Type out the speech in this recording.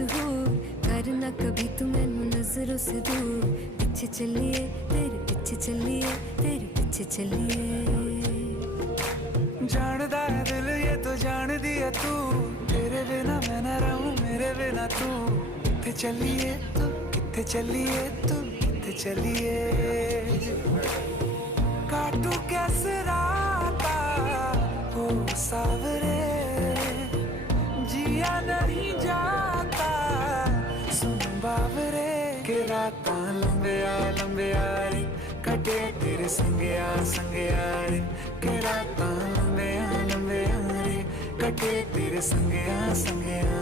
मशहूर, करना कभी तू मैनू नजरों से दूर। पीछे चलिए तेरे पीछे चलिए, तेरे पीछे चलिए। जानदा है दिल ये तो जान दिया तू, तेरे बिना मैं न रहूं मेरे बिना तू। किथे चलिए तू, किथे चलिए तू, किथे चलिए। काटू कैसे राता हो सावरे, जिया नहीं जाता सुन बावरे। के राता लंबिया लंबिया रे, कटे तेरे संगया संगया रे। के राता लंबिया लंबिया रे, कटे तेरे संगया संगया